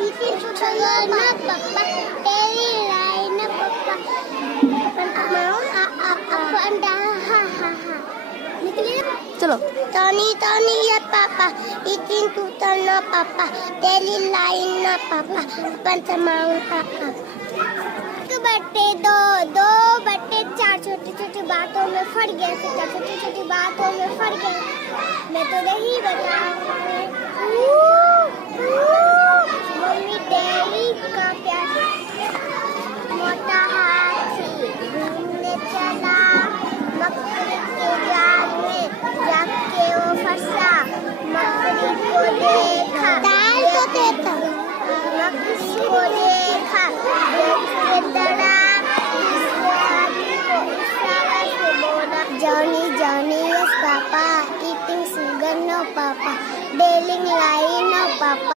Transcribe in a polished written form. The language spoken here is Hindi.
Eating sugar na papa, daily line na papa. Mau apa anda ha ha ha. निकलिए चलो टॉनी टॉनी या पापा eating tutor ना पापा daily line ना पापा पंचमाऊ पापा एक बट्टे दो दो बट्टे चार छोटी छोटी बातों में फट गया चार छोटी छोटी बातों में फट गया मैं तो नहीं बता मम्मी डेली का प्यार मोटा हाथी घूमने चला मकड़ी के जाल में जाके वो फंसा मकड़ी को देखा मकड़ी को देखा देखते डरा तीसरे आदमी को इशारा से बोला Johnny Johnny yes papa eating sugar no papa dealing line no papa